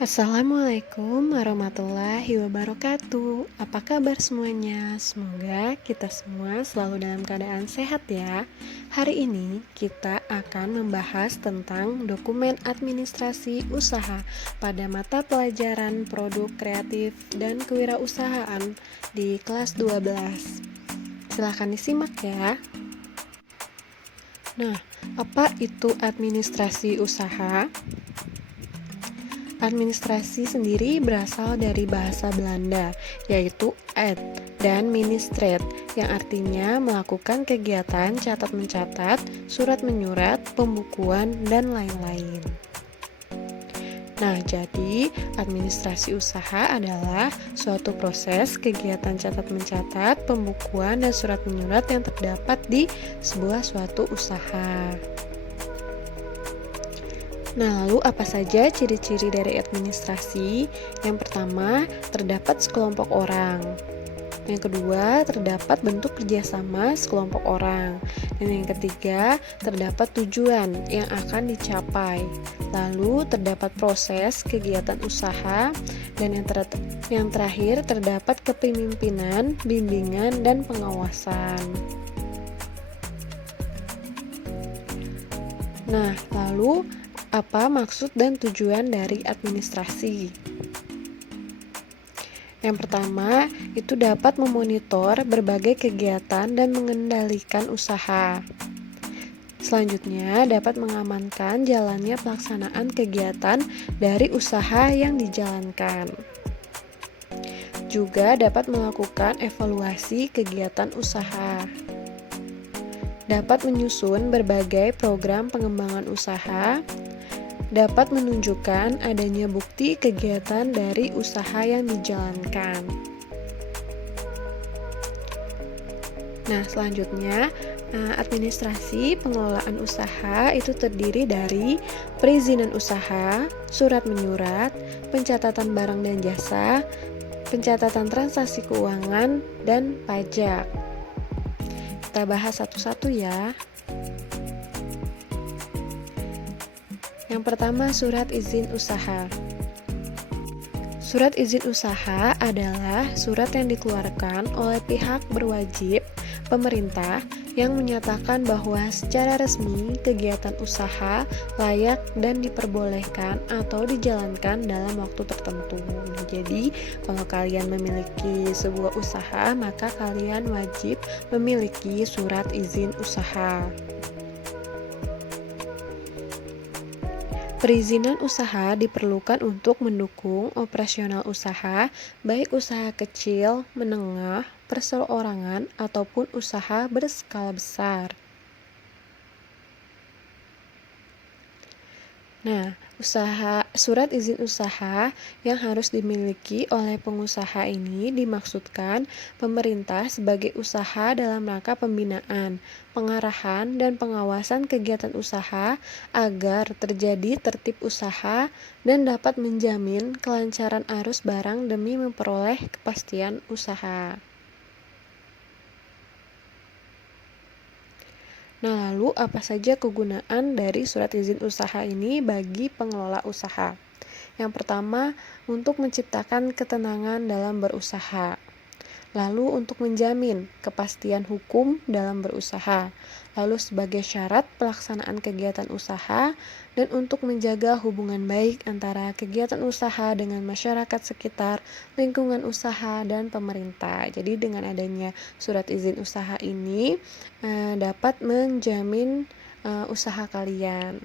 Assalamualaikum warahmatullahi wabarakatuh. Apa kabar semuanya? Semoga kita semua selalu dalam keadaan sehat ya. Hari ini kita akan membahas tentang dokumen administrasi usaha pada mata pelajaran produk kreatif dan kewirausahaan di kelas 12. Silahkan disimak ya. Nah, apa itu administrasi usaha? Administrasi sendiri berasal dari bahasa Belanda, yaitu ad dan ministrate, yang artinya melakukan kegiatan catat-mencatat, surat-menyurat, pembukuan, dan lain-lain. Nah, jadi administrasi usaha adalah suatu proses kegiatan catat-mencatat, pembukuan, dan surat-menyurat yang terdapat di suatu usaha. Nah, lalu apa saja ciri-ciri dari administrasi? Yang pertama, terdapat sekelompok orang. Yang kedua, terdapat bentuk kerjasama sekelompok orang. Dan yang ketiga, terdapat tujuan yang akan dicapai. Lalu, terdapat proses kegiatan usaha. Dan yang terakhir, terdapat kepemimpinan, bimbingan, dan pengawasan. Nah, lalu apa maksud dan tujuan dari administrasi? Yang pertama, itu dapat memonitor berbagai kegiatan dan mengendalikan usaha. Selanjutnya, dapat mengamankan jalannya pelaksanaan kegiatan dari usaha yang dijalankan. Juga dapat melakukan evaluasi kegiatan usaha. Dapat menyusun berbagai program pengembangan usaha, dapat menunjukkan adanya bukti kegiatan dari usaha yang dijalankan. Nah, selanjutnya, administrasi pengelolaan usaha itu terdiri dari perizinan usaha, surat menyurat, pencatatan barang dan jasa, pencatatan transaksi keuangan, dan pajak. Kita bahas satu-satu ya. Yang pertama, surat izin usaha. Surat izin usaha adalah surat yang dikeluarkan oleh pihak berwajib pemerintah yang menyatakan bahwa secara resmi kegiatan usaha layak dan diperbolehkan atau dijalankan dalam waktu tertentu. Nah, jadi, kalau kalian memiliki sebuah usaha, maka kalian wajib memiliki surat izin usaha. Perizinan usaha diperlukan untuk mendukung operasional usaha, baik usaha kecil, menengah, perseorangan, ataupun usaha berskala besar. Nah, surat izin usaha yang harus dimiliki oleh pengusaha ini dimaksudkan pemerintah sebagai usaha dalam rangka pembinaan, pengarahan, dan pengawasan kegiatan usaha agar terjadi tertib usaha dan dapat menjamin kelancaran arus barang demi memperoleh kepastian usaha. Nah, lalu apa saja kegunaan dari surat izin usaha ini bagi pengelola usaha? Yang pertama, untuk menciptakan ketenangan dalam berusaha. Lalu untuk menjamin kepastian hukum dalam berusaha. Lalu sebagai syarat pelaksanaan kegiatan usaha dan untuk menjaga hubungan baik antara kegiatan usaha dengan masyarakat sekitar, lingkungan usaha, dan pemerintah. Jadi dengan adanya surat izin usaha ini dapat menjamin usaha kalian.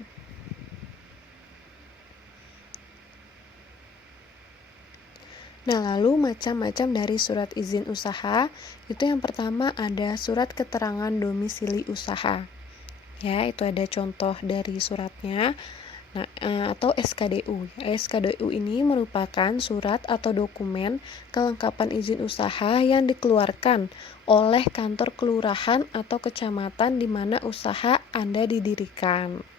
Nah, lalu macam-macam dari surat izin usaha, itu yang pertama ada surat keterangan domisili usaha. Ya, itu ada contoh dari suratnya. Nah, atau SKDU. SKDU ini merupakan surat atau dokumen kelengkapan izin usaha yang dikeluarkan oleh kantor kelurahan atau kecamatan di mana usaha Anda didirikan.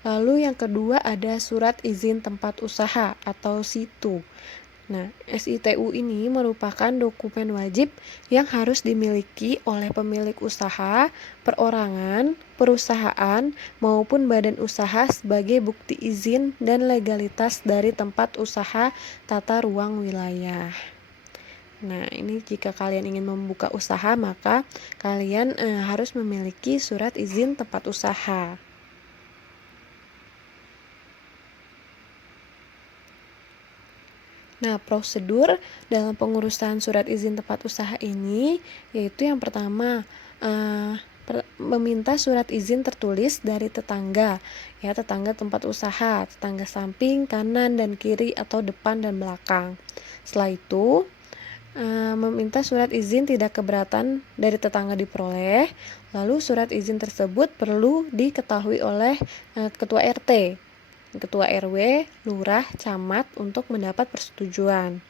Lalu yang kedua ada surat izin tempat usaha atau SITU. Nah, SITU ini merupakan dokumen wajib yang harus dimiliki oleh pemilik usaha, perorangan, perusahaan, maupun badan usaha sebagai bukti izin dan legalitas dari tempat usaha tata ruang wilayah. Nah, ini jika kalian ingin membuka usaha, maka kalian harus memiliki surat izin tempat usaha. Nah, prosedur dalam pengurusan surat izin tempat usaha ini yaitu yang pertama, meminta surat izin tertulis dari tetangga, ya, tetangga tempat usaha, tetangga samping, kanan dan kiri atau depan dan belakang. Setelah itu, meminta surat izin tidak keberatan dari tetangga diperoleh, lalu surat izin tersebut perlu diketahui oleh ketua RT, ketua RW, lurah, camat untuk mendapat persetujuan.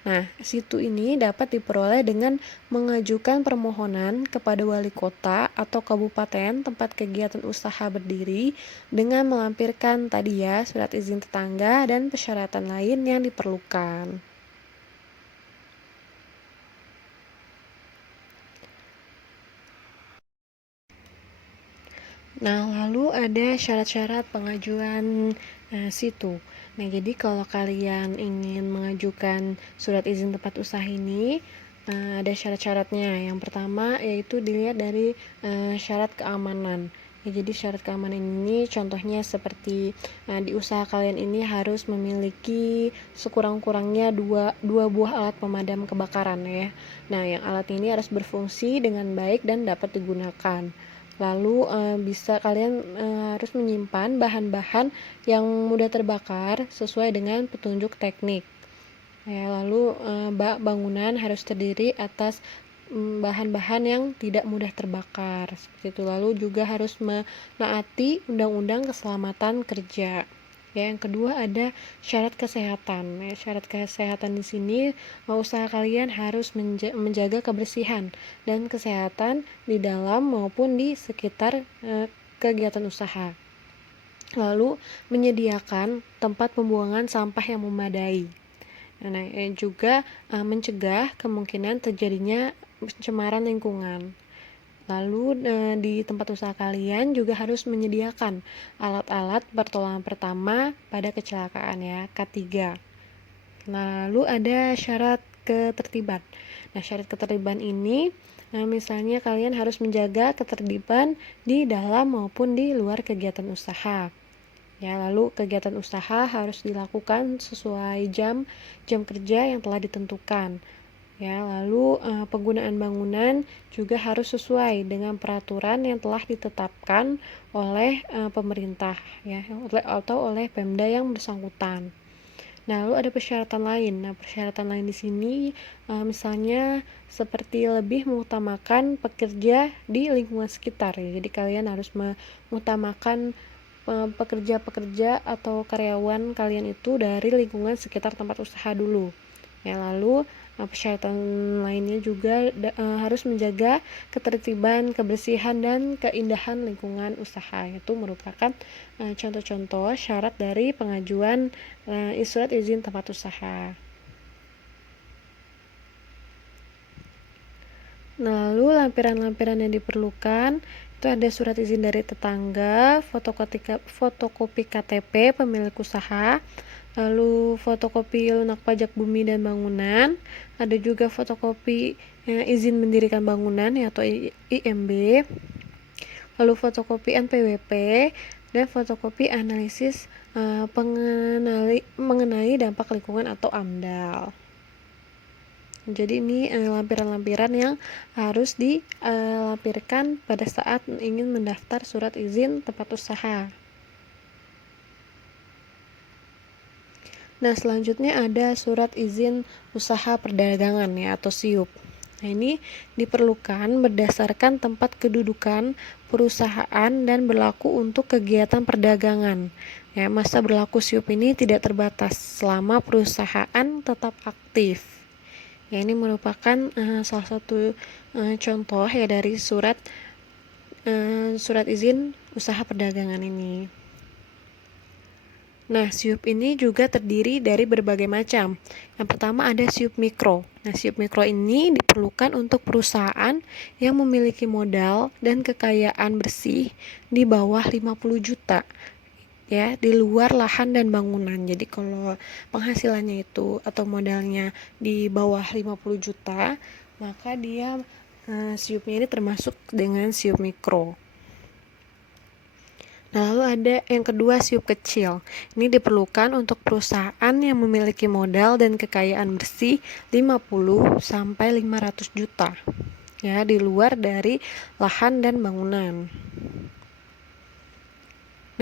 Nah, situ ini dapat diperoleh dengan mengajukan permohonan kepada wali kota atau kabupaten tempat kegiatan usaha berdiri dengan melampirkan tadi ya surat izin tetangga dan persyaratan lain yang diperlukan. Nah, lalu ada syarat-syarat pengajuan situ. Nah, jadi kalau kalian ingin mengajukan surat izin tempat usaha ini, ada syarat-syaratnya. Yang pertama yaitu dilihat dari syarat keamanan. Ya, jadi syarat keamanan ini contohnya seperti di usaha kalian ini harus memiliki sekurang-kurangnya dua buah alat pemadam kebakaran ya. Nah, yang alat ini harus berfungsi dengan baik dan dapat digunakan. Lalu bisa kalian harus menyimpan bahan-bahan yang mudah terbakar sesuai dengan petunjuk teknik. Ya, lalu bangunan harus terdiri atas bahan-bahan yang tidak mudah terbakar. Seperti itu. Lalu juga harus menaati undang-undang keselamatan kerja. Ya, yang kedua ada syarat kesehatan. Ya, syarat kesehatan di sini usaha kalian harus menjaga kebersihan dan kesehatan di dalam maupun di sekitar kegiatan usaha. Lalu menyediakan tempat pembuangan sampah yang memadai. Nah, juga mencegah kemungkinan terjadinya pencemaran lingkungan. Lalu di tempat usaha kalian juga harus menyediakan alat-alat pertolongan pertama pada kecelakaan ya, K3. Nah, lalu ada syarat ketertiban. Nah, syarat ketertiban ini misalnya kalian harus menjaga ketertiban di dalam maupun di luar kegiatan usaha. Ya, lalu kegiatan usaha harus dilakukan sesuai jam kerja yang telah ditentukan. Ya, lalu penggunaan bangunan juga harus sesuai dengan peraturan yang telah ditetapkan oleh pemerintah ya, atau oleh Pemda yang bersangkutan. Nah, lalu ada persyaratan lain. Nah, persyaratan lain di sini misalnya seperti lebih mengutamakan pekerja di lingkungan sekitar ya. Jadi kalian harus mengutamakan pekerja-pekerja atau karyawan kalian itu dari lingkungan sekitar tempat usaha dulu. Ya, lalu persyaratan lainnya juga harus menjaga ketertiban, kebersihan, dan keindahan lingkungan usaha. Itu merupakan contoh-contoh syarat dari pengajuan surat izin tempat usaha. Nah, lalu lampiran-lampiran yang diperlukan itu ada surat izin dari tetangga, fotokopi KTP pemilik usaha, lalu fotokopi lunak pajak bumi dan bangunan, ada juga fotokopi izin mendirikan bangunan ya, atau IMB, lalu fotokopi NPWP, dan fotokopi analisis mengenai dampak lingkungan atau AMDAL. Jadi ini lampiran-lampiran yang harus dilampirkan pada saat ingin mendaftar surat izin tempat usaha. Nah, selanjutnya ada surat izin usaha perdagangan ya, atau SIUP. Nah, ini diperlukan berdasarkan tempat kedudukan perusahaan dan berlaku untuk kegiatan perdagangan. Ya, masa berlaku SIUP ini tidak terbatas selama perusahaan tetap aktif. Ya, ini merupakan salah satu contoh ya dari surat izin usaha perdagangan ini. Nah, siup ini juga terdiri dari berbagai macam. Yang pertama ada siup mikro. Nah, siup mikro ini diperlukan untuk perusahaan yang memiliki modal dan kekayaan bersih di bawah 50 juta. Ya, di luar lahan dan bangunan. Jadi kalau penghasilannya itu atau modalnya di bawah 50 juta, maka dia siupnya ini termasuk dengan siup mikro. Nah, lalu ada yang kedua, siup kecil. Ini diperlukan untuk perusahaan yang memiliki modal dan kekayaan bersih 50 sampai 500 juta. Ya, di luar dari lahan dan bangunan.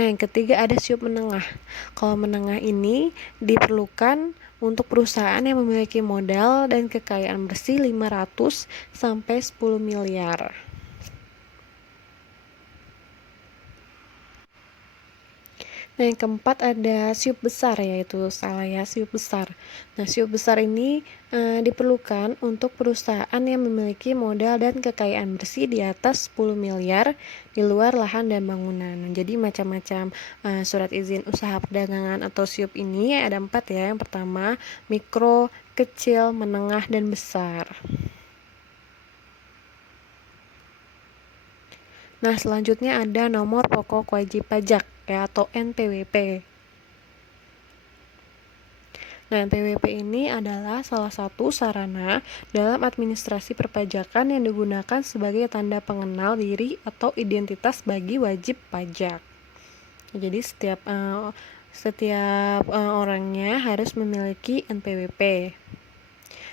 Nah, yang ketiga ada siup menengah. Kalau menengah ini diperlukan untuk perusahaan yang memiliki modal dan kekayaan bersih 500 sampai 10 miliar. Nah, yang keempat ada siup besar, yaitu siup besar. Nah, siup besar ini diperlukan untuk perusahaan yang memiliki modal dan kekayaan bersih di atas 10 miliar di luar lahan dan bangunan. Jadi macam-macam surat izin usaha perdagangan atau siup ini ada 4 ya. Yang pertama, mikro, kecil, menengah, dan besar. Nah, selanjutnya ada nomor pokok wajib pajak ya, atau NPWP. Nah, NPWP ini adalah salah satu sarana dalam administrasi perpajakan yang digunakan sebagai tanda pengenal diri atau identitas bagi wajib pajak. Jadi setiap orangnya harus memiliki NPWP.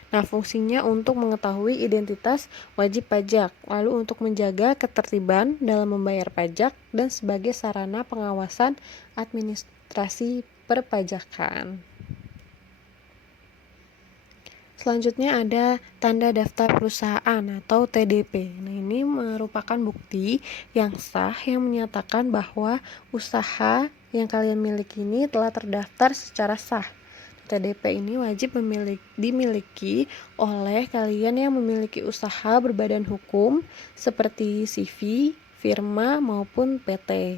Nah, fungsinya untuk mengetahui identitas wajib pajak, lalu untuk menjaga ketertiban dalam membayar pajak, dan sebagai sarana pengawasan administrasi perpajakan. Selanjutnya ada tanda daftar perusahaan atau TDP. Nah, ini merupakan bukti yang sah yang menyatakan bahwa usaha yang kalian miliki ini telah terdaftar secara sah. TDP ini wajib dimiliki oleh kalian yang memiliki usaha berbadan hukum seperti CV, firma, maupun PT.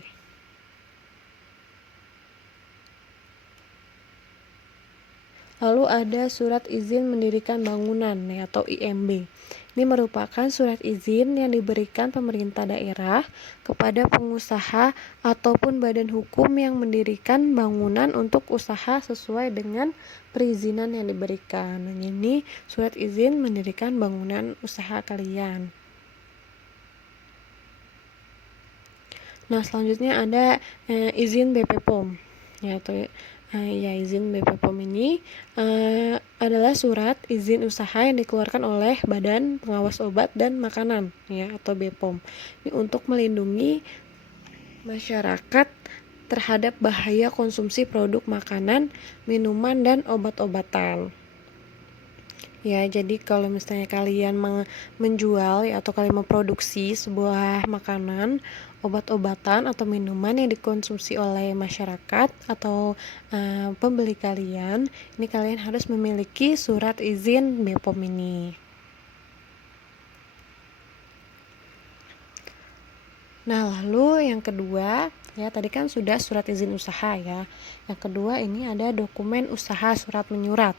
Lalu ada surat izin mendirikan bangunan atau IMB. Ini merupakan surat izin yang diberikan pemerintah daerah kepada pengusaha ataupun badan hukum yang mendirikan bangunan untuk usaha sesuai dengan perizinan yang diberikan. Nah, ini surat izin mendirikan bangunan usaha kalian. Nah, selanjutnya ada izin BP POM, yaitu izin BP POM ini adalah surat izin usaha yang dikeluarkan oleh Badan Pengawas Obat dan Makanan atau BPOM. Ini untuk melindungi masyarakat terhadap bahaya konsumsi produk makanan, minuman, dan obat-obatan. Ya, jadi kalau misalnya kalian menjual atau kalian memproduksi sebuah makanan, obat-obatan atau minuman yang dikonsumsi oleh masyarakat atau pembeli kalian, ini kalian harus memiliki surat izin BPOM ini. Nah, lalu yang kedua, ya tadi kan sudah surat izin usaha ya. Yang kedua ini ada dokumen usaha surat menyurat.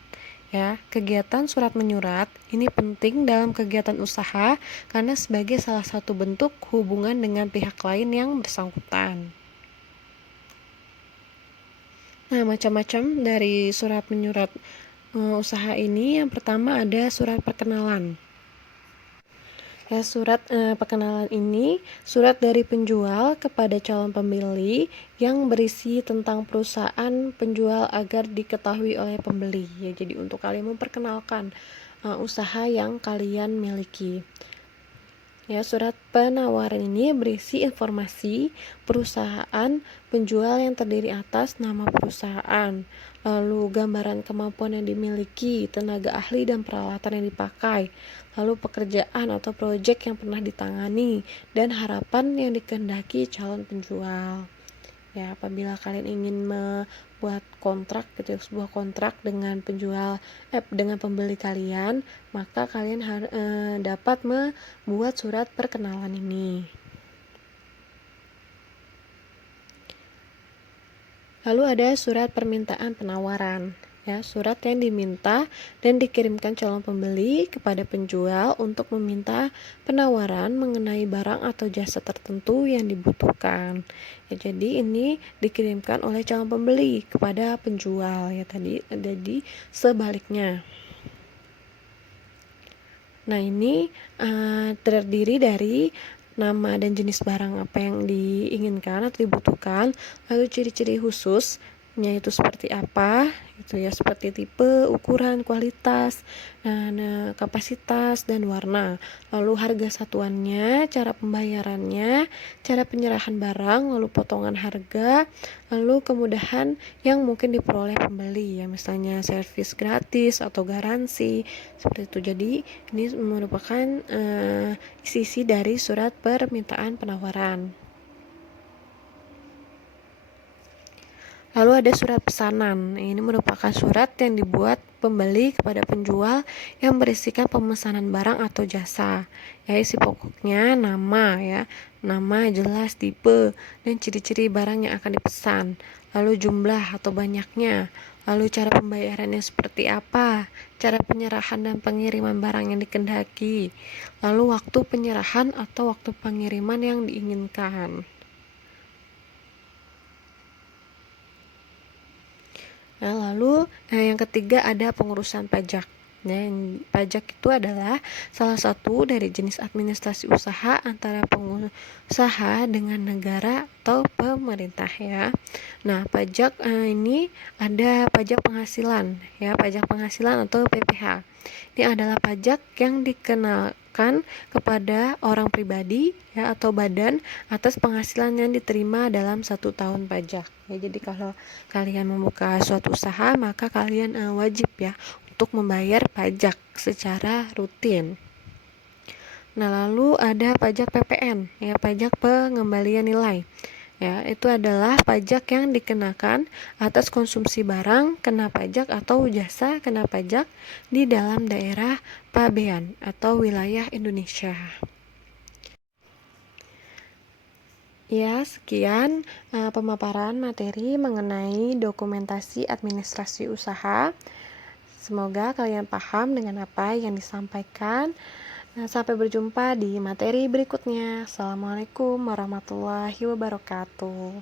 Ya, kegiatan surat menyurat ini penting dalam kegiatan usaha karena sebagai salah satu bentuk hubungan dengan pihak lain yang bersangkutan. Nah, macam-macam dari surat menyurat usaha ini. Yang pertama ada surat perkenalan. Ya, surat perkenalan ini surat dari penjual kepada calon pembeli yang berisi tentang perusahaan penjual agar diketahui oleh pembeli. Ya, jadi untuk kalian memperkenalkan usaha yang kalian miliki. Ya, surat penawaran ini berisi informasi perusahaan penjual yang terdiri atas nama perusahaan, lalu gambaran kemampuan yang dimiliki, tenaga ahli dan peralatan yang dipakai, lalu pekerjaan atau proyek yang pernah ditangani, dan harapan yang dikehendaki calon penjual. Ya, apabila kalian ingin membuat kontrak sebuah kontrak dengan dengan pembeli kalian, maka kalian dapat membuat surat perkenalan ini. Lalu ada surat permintaan penawaran. Ya, surat yang diminta dan dikirimkan calon pembeli kepada penjual untuk meminta penawaran mengenai barang atau jasa tertentu yang dibutuhkan. Ya, jadi ini dikirimkan oleh calon pembeli kepada penjual ya tadi. Jadi sebaliknya. Nah, ini terdiri dari nama dan jenis barang apa yang diinginkan atau dibutuhkan, lalu ciri-ciri khususnya itu seperti apa, itu ya seperti tipe, ukuran, kualitas, kapasitas dan warna. Lalu harga satuannya, cara pembayarannya, cara penyerahan barang, lalu potongan harga, lalu kemudahan yang mungkin diperoleh pembeli ya, misalnya servis gratis atau garansi seperti itu. Jadi ini merupakan isi dari surat permintaan penawaran. Lalu ada surat pesanan. Ini merupakan surat yang dibuat pembeli kepada penjual yang berisikan pemesanan barang atau jasa. Ya, isi pokoknya nama ya, nama jelas, tipe, dan ciri-ciri barang yang akan dipesan. Lalu jumlah atau banyaknya. Lalu cara pembayarannya seperti apa, cara penyerahan dan pengiriman barang yang dikehendaki. Lalu waktu penyerahan atau waktu pengiriman yang diinginkan. Nah, lalu yang ketiga ada pengurusan pajak. Nah, pajak itu adalah salah satu dari jenis administrasi usaha antara pengusaha dengan negara atau pemerintah ya. Nah, pajak ini ada pajak penghasilan ya, pajak penghasilan atau PPh. Ini adalah pajak yang dikenakan kepada orang pribadi ya atau badan atas penghasilan yang diterima dalam 1 tahun pajak. Ya, jadi kalau kalian membuka suatu usaha, maka kalian wajib ya untuk membayar pajak secara rutin. Nah, lalu ada pajak PPN, ya pajak pengembalian nilai. Ya, itu adalah pajak yang dikenakan atas konsumsi barang kena pajak atau jasa kena pajak di dalam daerah pabean atau wilayah Indonesia. Ya, sekian pemaparan materi mengenai dokumentasi administrasi usaha. Semoga kalian paham dengan apa yang disampaikan. Sampai berjumpa di materi berikutnya. Assalamualaikum warahmatullahi wabarakatuh.